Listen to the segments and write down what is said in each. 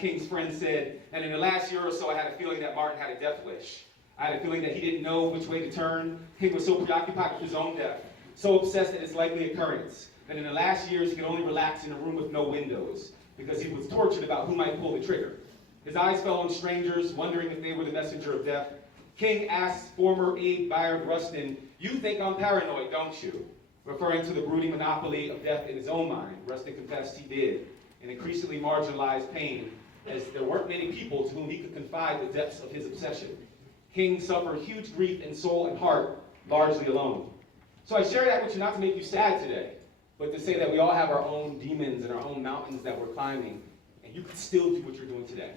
King's friend said, and in the last year or so, I had a feeling that Martin had a death wish. I had a feeling that he didn't know which way to turn. King was so preoccupied with his own death, so obsessed at its likely occurrence, that in the last years he could only relax in a room with no windows, because he was tortured about who might pull the trigger. His eyes fell on strangers, wondering if they were the messenger of death. King asked former aide Bayard Rustin, "You think I'm paranoid, don't you?" Referring to the brooding monopoly of death in his own mind. Rustin confessed he did, in increasingly marginalized pain, as there weren't many people to whom he could confide the depths of his obsession. King suffered huge grief in soul and heart, largely alone. So I share that with you not to make you sad today, but to say that we all have our own demons and our own mountains that we're climbing, and you could still do what you're doing today.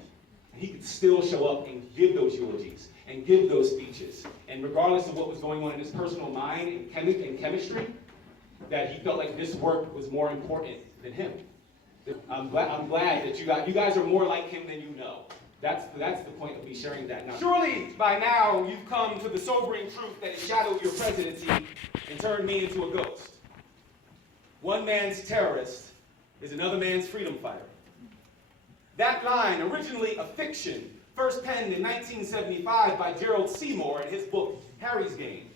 And he could still show up and give those eulogies and give those speeches. And regardless of what was going on in his personal mind and chemistry, that he felt like this work was more important than him. I'm glad that you guys are more like him than you know. That's the point of me sharing that now. Surely by now you've come to the sobering truth that has shadowed your presidency and turned me into a ghost. One man's terrorist is another man's freedom fighter. That line, originally a fiction, first penned in 1975 by Gerald Seymour in his book Harry's Game,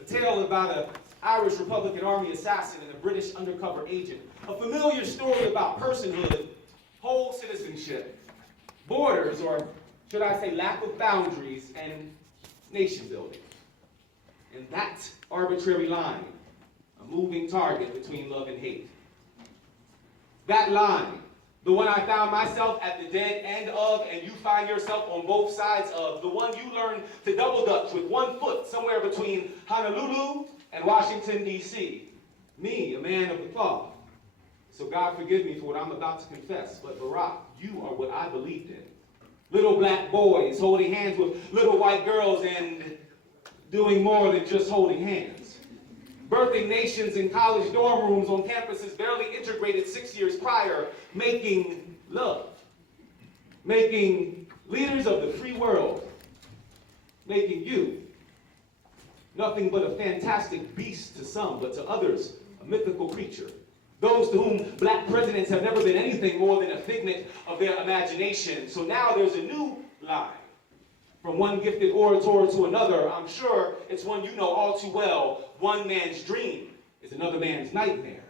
a tale about an Irish Republican Army assassin and a British undercover agent, a familiar story about personhood, whole citizenship, borders, or should I say lack of boundaries, and nation building. And that arbitrary line, a moving target between love and hate. That line, the one I found myself at the dead end of, and you find yourself on both sides of, the one you learn to double dutch with one foot somewhere between Honolulu and Washington, D.C. Me, a man of the cloth. So God forgive me for what I'm about to confess, but Barack, you are what I believed in. Little black boys holding hands with little white girls and doing more than just holding hands. Birthing nations in college dorm rooms on campuses barely integrated 6 years prior, making love. Making leaders of the free world. Making you nothing but a fantastic beast to some, but to others, a mythical creature. Those to whom black presidents have never been anything more than a figment of their imagination. So now there's a new line. From one gifted orator to another, I'm sure it's one you know all too well. One man's dream is another man's nightmare.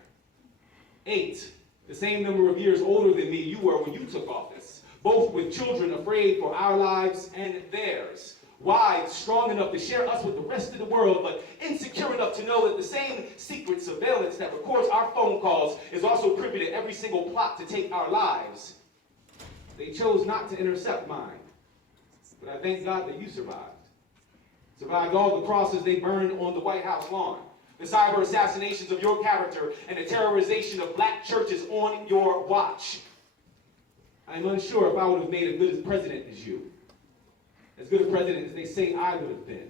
8, the same number of years older than me you were when you took office, both with children afraid for our lives and theirs. Wide, strong enough to share us with the rest of the world, but insecure enough to know that the same secret surveillance that records our phone calls is also privy to every single plot to take our lives. They chose not to intercept mine, but I thank God that you survived. Survived all the crosses they burned on the White House lawn, the cyber assassinations of your character, and the terrorization of black churches on your watch. I'm unsure if I would have made a good president as you. As good a president as they say I would have been.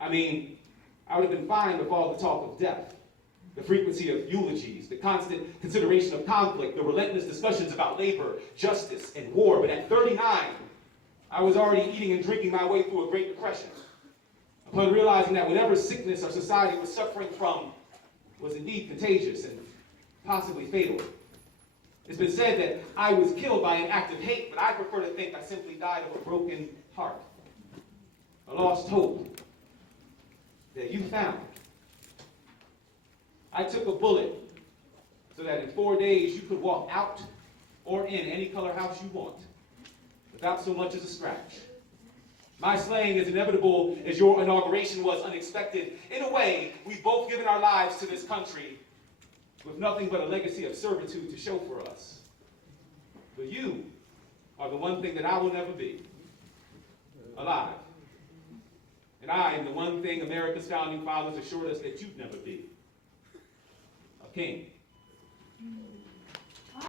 I mean, I would have been fine with all the talk of death, the frequency of eulogies, the constant consideration of conflict, the relentless discussions about labor, justice, and war. But at 39, I was already eating and drinking my way through a Great Depression. Upon realizing that whatever sickness our society was suffering from was indeed contagious and possibly fatal. It's been said that I was killed by an act of hate, but I prefer to think I simply died of a broken heart. A lost hope that you found. I took a bullet so that in 4 days you could walk out or in any color house you want without so much as a scratch. My slaying as inevitable as your inauguration was unexpected. In a way, we've both given our lives to this country with nothing but a legacy of servitude to show for us. But you are the one thing that I will never be. Alive. And I am the one thing America's founding fathers assured us that you'd never be. A king.